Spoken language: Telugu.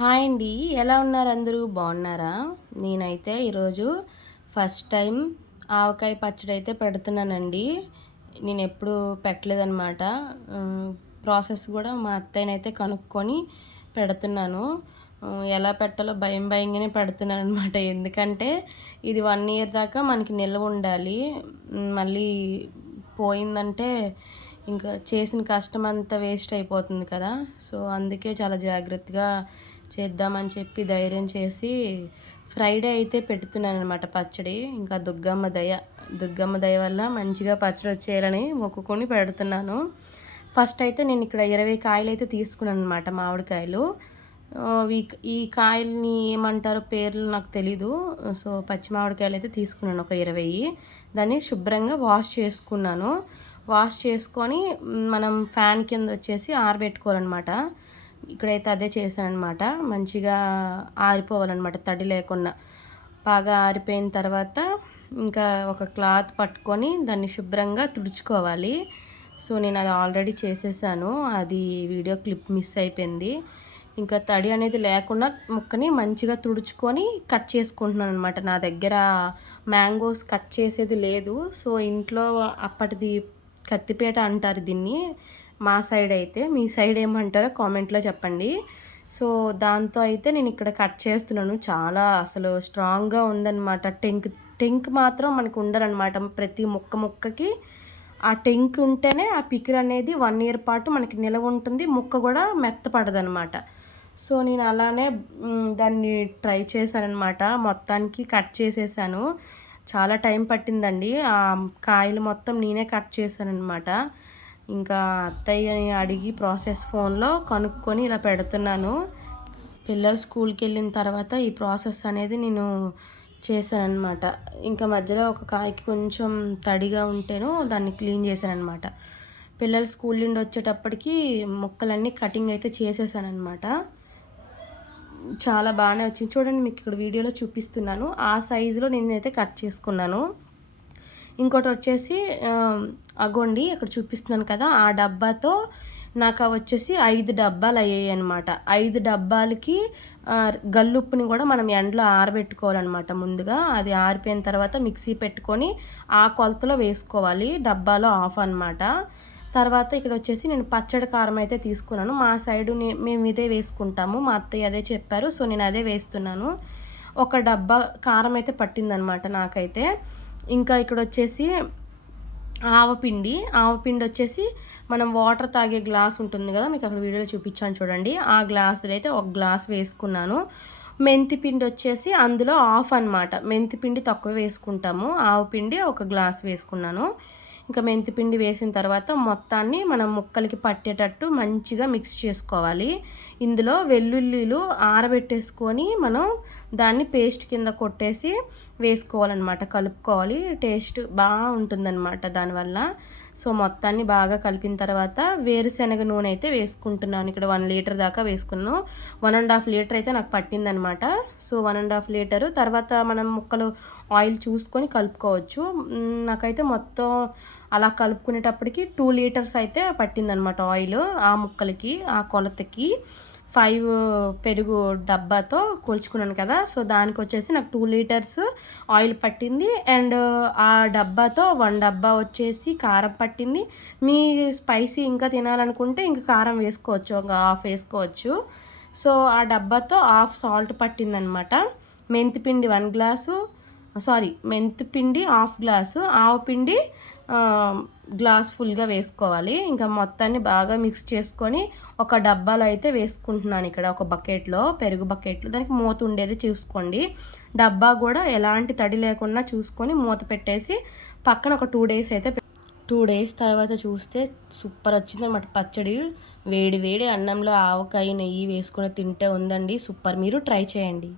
హాయ్ అండి, ఎలా ఉన్నారు? అందరూ బాగున్నారా? నేనైతే ఈరోజు ఫస్ట్ టైం ఆవకాయ పచ్చడి అయితే పెడుతున్నానండి. నేను ఎప్పుడు పెట్టలేదన్నమాట. ప్రాసెస్ కూడా మా అత్తయ్యనైతే కనుక్కొని పెడుతున్నాను. ఎలా పెట్టాలో భయంగానే పెడుతున్నాను అనమాట. ఎందుకంటే ఇది 1 ఇయర్ దాకా మనకి నిల్వ ఉండాలి. మళ్ళీ పోయిందంటే ఇంకా చేసిన కష్టం అంతా వేస్ట్ అయిపోతుంది కదా. సో అందుకే చాలా జాగ్రత్తగా చేద్దామని చెప్పి ధైర్యం చేసి ఫ్రైడే అయితే పెడుతున్నాను అనమాట పచ్చడి. ఇంకా దుర్గమ్మ దయ వల్ల మంచిగా పచ్చడి వచ్చేయాలని మొక్కుకొని పెడుతున్నాను. ఫస్ట్ అయితే నేను ఇక్కడ 20 కాయలు అయితే తీసుకున్నాను అనమాట, మామిడికాయలు. ఈ కాయల్ని ఏమంటారో పేర్లు నాకు తెలీదు. సో పచ్చి మామిడికాయలు అయితే తీసుకున్నాను ఒక 20. దాన్ని శుభ్రంగా వాష్ చేసుకున్నాను. వాష్ చేసుకొని మనం ఫ్యాన్ కింద వచ్చేసి ఆరబెట్టుకోవాలన్నమాట. ఇక్కడైతే అదే చేశానమాట. మంచిగా ఆరిపోవాలన్నమాట, తడి లేకుండా. బాగా ఆరిపోయిన తర్వాత ఇంకా ఒక క్లాత్ పట్టుకొని దాన్ని శుభ్రంగా తుడుచుకోవాలి. సో నేను అది ఆల్రెడీ చేసేసాను, అది వీడియో క్లిప్ మిస్ అయిపోయింది. ఇంకా తడి అనేది లేకుండా ముక్కని మంచిగా తుడుచుకొని కట్ చేసుకుంటున్నాను అనమాట. నా దగ్గర మ్యాంగోస్ కట్ చేసేది లేదు. సో ఇంట్లో అప్పటిది కత్తిపీట అంటారు దీన్ని మా సైడ్ అయితే. మీ సైడ్ ఏమంటారో కామెంట్లో చెప్పండి. సో దాంతో అయితే నేను ఇక్కడ కట్ చేస్తున్నాను. చాలా అసలు స్ట్రాంగ్గా ఉందన్నమాట. టెంక్ మాత్రం మనకు ఉండాలన్నమాట. ప్రతి ముక్కకి ఆ టెంక్ ఉంటేనే ఆ పికిల్ అనేది 1 ఇయర్ పాటు మనకి నిలవ ఉంటుంది. ముక్క కూడా మెత్తపడదనమాట. సో నేను అలానే దాన్ని ట్రై చేశానమాట. మొత్తానికి కట్ చేసేసాను. చాలా టైం పట్టిందండి. ఆ కాయలు మొత్తం నేనే కట్ చేశానమాట. ఇంకా అత్తయ్యని అడిగి ప్రాసెస్ ఫోన్లో కనుక్కొని ఇలా పెడుతున్నాను. పిల్లలు స్కూల్కి వెళ్ళిన తర్వాత ఈ ప్రాసెస్ అనేది నేను చేశానమాట. ఇంకా మధ్యలో ఒక కాయకి కొంచెం తడిగా ఉంటేనో దాన్ని క్లీన్ చేశానమాట. పిల్లలు స్కూల్ నుండి వచ్చేటప్పటికి ముక్కలన్నీ కటింగ్ అయితే చేసేసానమాట. చాలా బాగానే వచ్చింది. చూడండి, మీకు ఇక్కడ వీడియోలో చూపిస్తున్నాను. ఆ సైజులో నేనైతే కట్ చేసుకున్నాను. ఇంకోటి వచ్చేసి అగోండి ఇక్కడ చూపిస్తున్నాను కదా, ఆ డబ్బాతో నాకు వచ్చేసి 5 డబ్బాలు అయ్యాయి అనమాట. 5 డబ్బాలకి గల్లుప్పుని కూడా మనం ఎండలో ఆరబెట్టుకోవాలన్నమాట. ముందుగా అది ఆరిపోయిన తర్వాత మిక్సీ పెట్టుకొని ఆ కొలతలో వేసుకోవాలి. డబ్బాలో ఆఫ్ అనమాట. తర్వాత ఇక్కడ వచ్చేసి నేను పచ్చడి కారం అయితే తీసుకున్నాను. మా సైడు మేము ఇదే వేసుకుంటాము, మా అత్తయ్య అదే చెప్పారు. సో నేను అదే వేస్తున్నాను. ఒక డబ్బా కారం అయితే పట్టిందనమాట నాకైతే. ఇంకా ఇక్కడ వచ్చేసి ఆవపిండి వచ్చేసి మనం వాటర్ తాగే గ్లాస్ ఉంటుంది కదా, మీకు అక్కడ వీడియోలో చూపించాను చూడండి. ఆ గ్లాసులో అయితే ఒక గ్లాస్ వేసుకున్నాను. మెంతిపిండి వచ్చేసి అందులో ఆఫ్ అనమాట. మెంతిపిండి తక్కువ వేసుకుంటాము. ఆవపిండి ఒక గ్లాస్ వేసుకున్నాను. ఇంకా మెంతిపిండి వేసిన తర్వాత మొత్తాన్ని మనం ముక్కలకి పట్టేటట్టు మంచిగా మిక్స్ చేసుకోవాలి. ఇందులో వెల్లుల్లిలు ఆరబెట్టేసుకొని మనం దాన్ని పేస్ట్ కింద కొట్టేసి వేసుకోవాలన్నమాట. కలుపుకోవాలి. టేస్ట్ బాగా ఉంటుందన్నమాట దానివల్ల. సో మొత్తాన్ని బాగా కలిపిన తర్వాత వేరుశనగ నూనె అయితే వేసుకుంటున్నాను. ఇక్కడ 1 లీటర్ దాకా వేసుకున్నాను. 1.5 లీటర్ అయితే నాకు పట్టిందనమాట. సో 1.5 లీటరు తర్వాత మనం ముక్కలు ఆయిల్ చూసుకొని కలుపుకోవచ్చు. నాకైతే మొత్తం అలా కలుపుకునేటప్పటికి 2 లీటర్స్ అయితే పట్టిందనమాట ఆయిల్. ఆ ముక్కలకి ఆ కొలతకి 5 పెరుగు డబ్బాతో కొలుచుకున్నాను కదా. సో దానికి వచ్చేసి నాకు 2 లీటర్స్ ఆయిల్ పట్టింది. అండ్ ఆ డబ్బాతో 1 డబ్బా వచ్చేసి కారం పట్టింది. మీ స్పైసీ ఇంకా తినాలనుకుంటే ఇంకా కారం వేసుకోవచ్చు, ఒక హాఫ్ వేసుకోవచ్చు. సో ఆ డబ్బాతో హాఫ్ సాల్ట్ పట్టిందనమాట. మెంతిపిండి 1 గ్లాసు, మెంతిపిండి హాఫ్ గ్లాసు, ఆవపిండి గ్లాస్ ఫుల్గా వేసుకోవాలి. ఇంకా మొత్తాన్ని బాగా మిక్స్ చేసుకొని ఒక డబ్బాలో అయితే వేసుకుంటున్నాను. ఇక్కడ ఒక బకెట్లో, పెరుగు బకెట్లో దానికి మూత ఉండేది చూసుకోండి. డబ్బా కూడా ఎలాంటి తడి లేకుండా చూసుకొని మూత పెట్టేసి పక్కన ఒక 2 డేస్ అయితే 2 డేస్ తర్వాత చూస్తే సూపర్ వచ్చింది అన్నమాట పచ్చడి. వేడి వేడి అన్నంలో ఆవకాయ నెయ్యి వేసుకొని తింటే ఉందండి సూపర్. మీరు ట్రై చేయండి.